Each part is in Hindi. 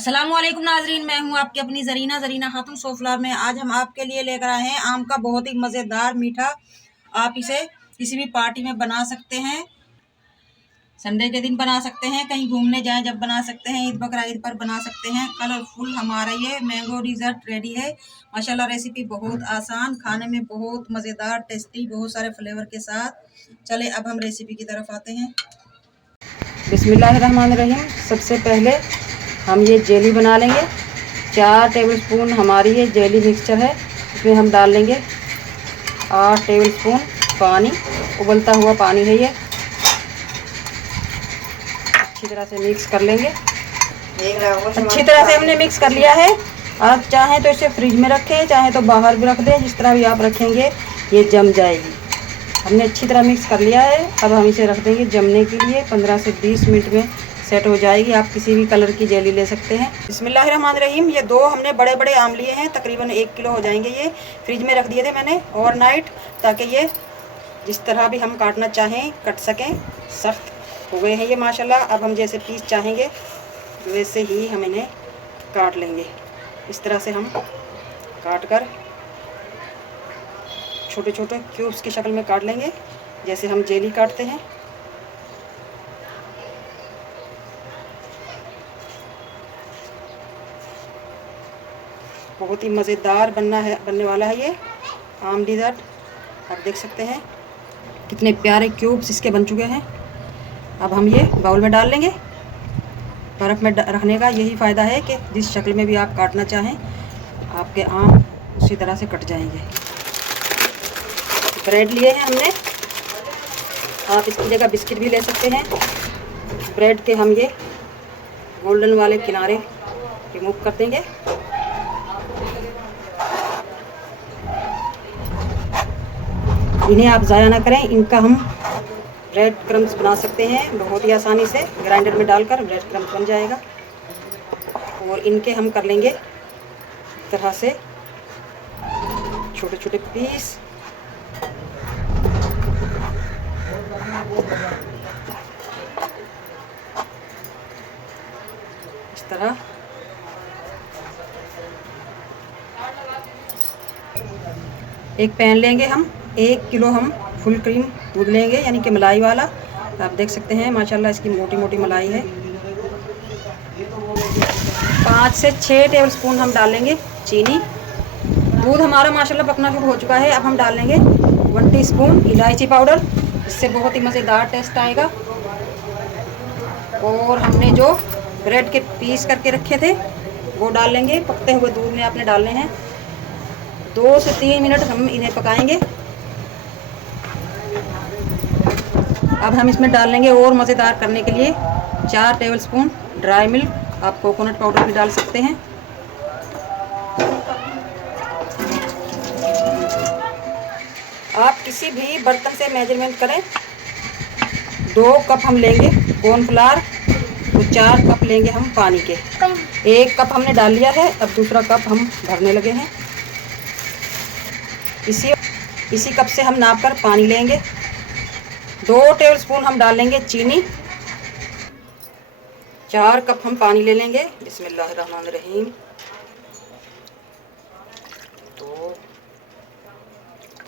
अस्सलामुअलैकुम नाजरीन, मैं हूं आपकी अपनी जरीना खातून सोफलार में। आज हम आपके लिए लेकर आए हैं आम का बहुत ही मज़ेदार मीठा। आप इसे किसी भी पार्टी में बना सकते हैं, संडे के दिन बना सकते हैं, कहीं घूमने जाएं जब बना सकते हैं, ईद बकरा ईद पर बना सकते हैं। कलरफुल हमारा ये मैंगो डिज़र्ट रेडी है माशाल्लाह। रेसिपी बहुत आसान, खाने में बहुत मज़ेदार, टेस्टी, बहुत सारे फ्लेवर के साथ। चले अब हम रेसिपी की तरफ आते हैं। बिस्मिल्लाहिर्रहमानिर्रहीम। सबसे पहले हम ये जेली बना लेंगे। 4 टेबलस्पून हमारी ये जेली मिक्सचर है, इसमें हम डाल लेंगे 8 टेबलस्पून पानी। उबलता हुआ पानी है ये। अच्छी तरह से मिक्स कर लेंगे। अच्छी तरह से हमने मिक्स कर लिया है। आप चाहें तो इसे फ्रिज में रखें, चाहे तो बाहर भी रख दें, जिस तरह भी आप रखेंगे ये जम जाएगी। हमने अच्छी तरह मिक्स कर लिया है। अब हम इसे रख देंगे जमने के लिए। 15 से 20 मिनट में सेट हो जाएगी। आप किसी भी कलर की जेली ले सकते हैं। बिस्मिल्लाहिर्रहमानिर्रहीम। ये 2 हमने बड़े बड़े आम लिए हैं, तकरीबन 1 किलो हो जाएंगे। ये फ्रिज में रख दिए थे मैंने ओवरनाइट, ताकि ये जिस तरह भी हम काटना चाहें कट सकें। सख्त हो गए हैं ये माशाल्लाह। अब हम जैसे पीस चाहेंगे वैसे ही हम इन्हें काट लेंगे। इस तरह से हम काट कर छोटे छोटे क्यूब्स की शक्ल में काट लेंगे, जैसे हम जेली काटते हैं। बहुत ही मज़ेदार बनने वाला है ये आम डिज़र्ट। आप देख सकते हैं कितने प्यारे क्यूब्स इसके बन चुके हैं। अब हम ये बाउल में डाल लेंगे। बर्फ़ में रखने का यही फ़ायदा है कि जिस शक्ल में भी आप काटना चाहें आपके आम उसी तरह से कट जाएंगे। ब्रेड लिए हैं हमने, आप इसकी जगह बिस्किट भी ले सकते हैं। ब्रेड के हम ये गोल्डन वाले किनारे रिमूव कर देंगे। इन्हें आप ज़ाया ना करें, इनका हम ब्रेड क्रम्स बना सकते हैं बहुत ही आसानी से। ग्राइंडर में डालकर ब्रेड क्रम्स बन जाएगा। और इनके हम कर लेंगे इस तरह से छोटे छोटे पीस। इस तरह एक पैन लेंगे हम। 1 किलो हम फुल क्रीम दूध लेंगे, यानी कि मलाई वाला। आप देख सकते हैं माशाल्लाह इसकी मोटी मोटी मलाई है। 5 से 6 टेबलस्पून हम डालेंगे चीनी। दूध हमारा माशाल्लाह पकना शुरू हो चुका है। अब हम डाल लेंगे 1 टीस्पून इलायची पाउडर, इससे बहुत ही मज़ेदार टेस्ट आएगा। और हमने जो ब्रेड के पीस करके रखे थे वो डाल लेंगे। पकते हुए दूध में आपने डालने हैं। 2 से 3 मिनट हम इन्हें पकाएंगे। अब हम इसमें डाल लेंगे और मज़ेदार करने के लिए 4 टेबलस्पून ड्राई मिल्क। आप कोकोनट पाउडर भी डाल सकते हैं। आप किसी भी बर्तन से मेजरमेंट करें। 2 कप हम लेंगे कॉर्नफ्लावर, तो 4 कप लेंगे हम पानी के। 1 कप हमने डाल लिया है, अब दूसरा कप हम भरने लगे हैं। इसी कप से हम नाप कर पानी लेंगे। 2 टेबलस्पून हम डाल लेंगे चीनी। 4 कप हम पानी ले लेंगे। बिस्मिल्लाहिर्रहमानिर्रहीम। 2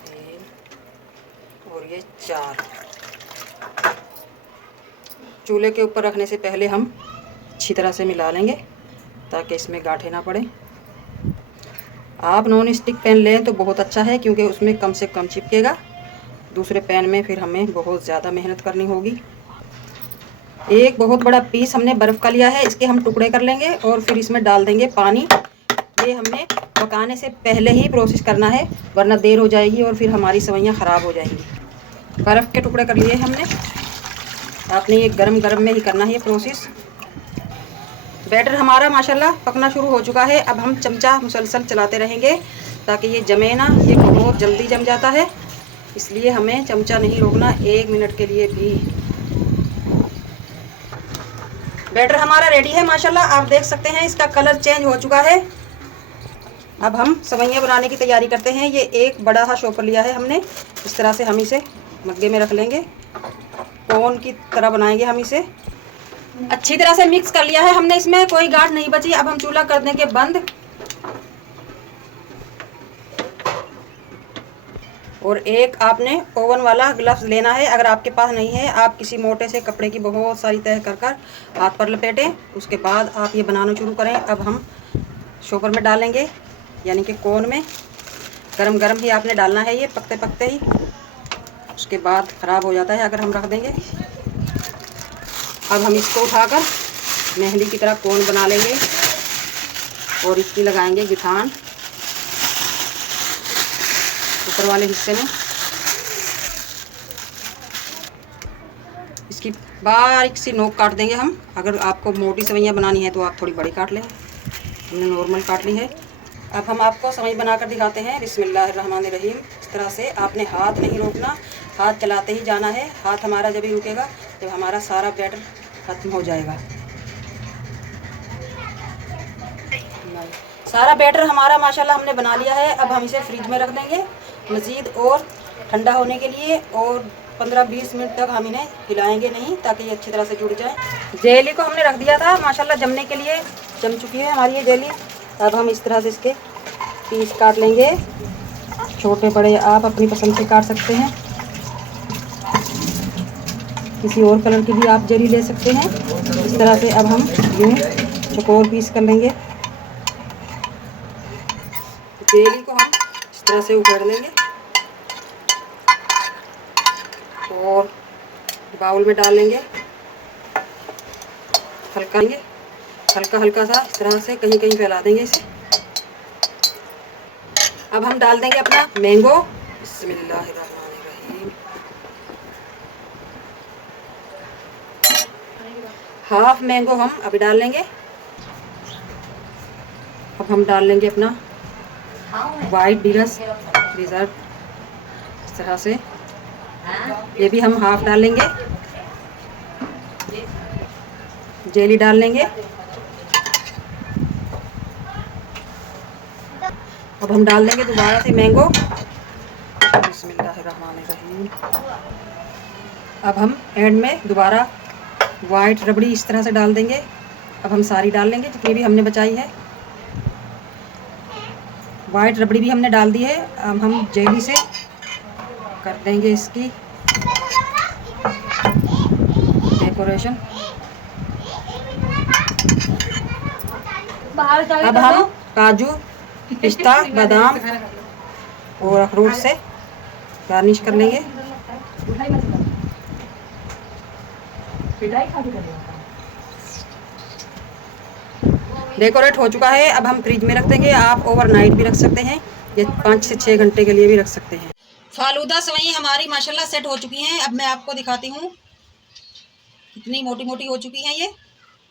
3 और ये 4। चूल्हे के ऊपर रखने से पहले हम अच्छी तरह से मिला लेंगे ताकि इसमें गांठें ना पड़े। आप नॉन स्टिक पैन लें तो बहुत अच्छा है, क्योंकि उसमें कम से कम चिपकेगा। दूसरे पैन में फिर हमें बहुत ज़्यादा मेहनत करनी होगी। एक बहुत बड़ा पीस हमने बर्फ़ का लिया है, इसके हम टुकड़े कर लेंगे और फिर इसमें डाल देंगे पानी। ये हमने पकाने से पहले ही प्रोसेस करना है, वरना देर हो जाएगी और फिर हमारी सेवइयाँ ख़राब हो जाएंगी। बर्फ़ के टुकड़े कर लिए हमने। आपने ये गरम गरम में ही करना है ये प्रोसेस। बैटर हमारा माशाल्लाह पकना शुरू हो चुका है। अब हम चमचा मुसलसल चलाते रहेंगे ताकि ये जमे ना। ये बहुत जल्दी जम जाता है, इसलिए हमें चमचा नहीं रोकना 1 मिनट के लिए भी। बैटर हमारा रेडी है माशाल्लाह। आप देख सकते हैं इसका कलर चेंज हो चुका है। अब हम सेवइयाँ बनाने की तैयारी करते हैं। ये एक बड़ा सा शॉपर लिया है हमने। इस तरह से हम इसे मग्गे में रख लेंगे। कोन की तरह बनाएंगे हम इसे। अच्छी तरह से मिक्स कर लिया है हमने, इसमें कोई गांठ नहीं बची। अब हम चूल्हा कर देंगे बंद। और एक आपने ओवन वाला ग्लव्स लेना है। अगर आपके पास नहीं है, आप किसी मोटे से कपड़े की बहुत सारी तह कर कर हाथ पर लपेटें। उसके बाद आप ये बनाना शुरू करें। अब हम शॉपर में डालेंगे, यानी कि कोन में। गरम गरम ही आपने डालना है, ये पकते पकते ही, उसके बाद ख़राब हो जाता है अगर हम रख देंगे। अब हम इसको उठाकर मेहंदी की तरह कोन बना लेंगे और इसकी लगाएंगे गिठान ऊपर वाले हिस्से में। इसकी बारीक सी नोक काट देंगे हम। अगर आपको मोटी सेवइयाँ बनानी है तो आप थोड़ी बड़ी काट लें, हमने नॉर्मल काट ली है। अब हम आपको सेवई बनाकर दिखाते हैं। बिस्मिल्लाहिर्रहमानिर्रहीम। इस तरह से आपने हाथ नहीं रोकना, हाथ चलाते ही जाना है। हाथ हमारा जब ही रुकेगा जब हमारा सारा बैटर खत्म हो जाएगा। सारा बैटर हमारा माशाल्लाह हमने बना लिया है। अब हम इसे फ्रिज में रख देंगे मज़ीद और ठंडा होने के लिए, और 15-20 मिनट तक हम इन्हें हिलाएंगे नहीं, ताकि ये अच्छी तरह से जुड़ जाए। जेली को हमने रख दिया था माशाल्लाह जमने के लिए, जम चुकी है हमारी ये जेली। अब हम इस तरह से इसके पीस काट लेंगे, छोटे बड़े आप अपनी पसंद से काट सकते हैं। किसी और कलर की भी आप जेली ले सकते हैं। इस तरह से अब हम यूँ चौकोर पीस कर लेंगे। जेली को हम इस तरह से उखाड़ लेंगे और बाउल में डाल लेंगे। हल्का हल्का सा इस तरह से कहीं कहीं फैला देंगे इसे। अब हम डाल देंगे अपना मैंगो। बिस्मिल्लाहिर्रहमानिर्रहीम। हाफ मैंगो हम अभी डाल लेंगे। अब हम डाल लेंगे अपना वाइट डिज़र्ट इस तरह से, ये भी हम हाफ डाल लेंगे। जेली डाल लेंगे। अब हम डाल देंगे दोबारा से मैंगो। बिस्मिल्लाहिर्रहमानिर्रहीम। अब हम एंड में दोबारा वाइट रबड़ी इस तरह से डाल देंगे। अब हम सारी डाल लेंगे जितनी भी हमने बचाई है। वाइट रबड़ी भी हमने डाल दी है। अब हम जेली से कर देंगे इसकी डेकोरेशन। अब हम काजू, पिस्ता, बादाम और अखरोट से गार्निश कर लेंगे। डेकोरेट हो चुका है। अब हम फ्रिज में रख देंगे। आप ओवरनाइट भी रख सकते हैं, ये 5 से 6 घंटे के लिए भी रख सकते हैं। फालूदा सेवई हमारी माशाल्लाह सेट हो चुकी हैं। अब मैं आपको दिखाती हूँ कितनी मोटी मोटी हो चुकी हैं। ये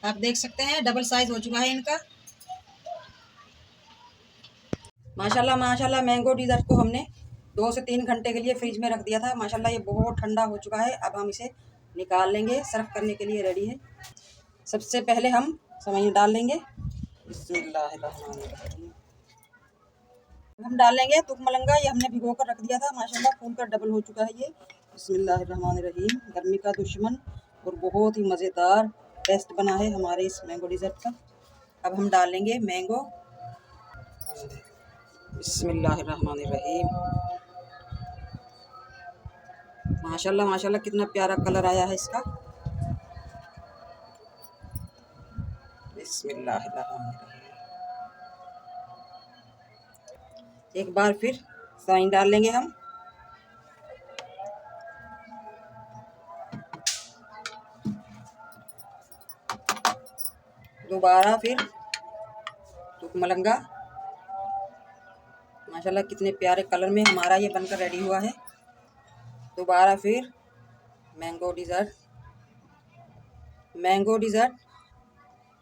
आप देख सकते हैं, डबल साइज हो चुका है इनका। माशाल्लाह माशाल्लाह मैंगो डिज़र्ट को हमने 2 से 3 घंटे के लिए फ्रिज में रख दिया था। माशाल्लाह ये बहुत ठंडा हो चुका है। अब हम इसे निकाल लेंगे, सर्व करने के लिए रेडी है। सबसे पहले हम सेवई डाल लेंगे। बिस्मिल्लाहिर्रहमानिर्रहीम। हम डाल लेंगे तुक मलंगा, ये हमने भिगो कर रख दिया था। माशाल्लाह फूल कर डबल हो चुका है ये। बिस्मिल्लाहिर्रहमानिर्रहीम। गर्मी का दुश्मन और बहुत ही मज़ेदार टेस्ट बना है हमारे इस मैंगो डिज़र्ट का। अब हम डाल लेंगे मैंगो। बिस्मिल्लाहिर्रहमानिर्रहीम। माशाल्लाह माशाल्लाह कितना प्यारा कलर आया है इसका। बिस्मिल्लाहिर्रहमानिर्रहीम। एक बार फिर सेवई डाल लेंगे हम। दोबारा फिर तुक मलंगा। माशाल्लाह कितने प्यारे कलर में हमारा ये बनकर रेडी हुआ है। दोबारा फिर मैंगो डिज़र्ट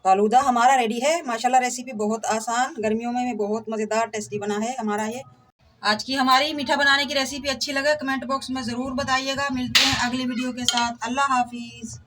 फालूदा हमारा रेडी है। माशाल्लाह रेसिपी बहुत आसान, गर्मियों में बहुत मज़ेदार टेस्टी बना है हमारा ये। आज की हमारी मीठा बनाने की रेसिपी अच्छी लगे कमेंट बॉक्स में ज़रूर बताइएगा। मिलते हैं अगली वीडियो के साथ। अल्लाह हाफिज़।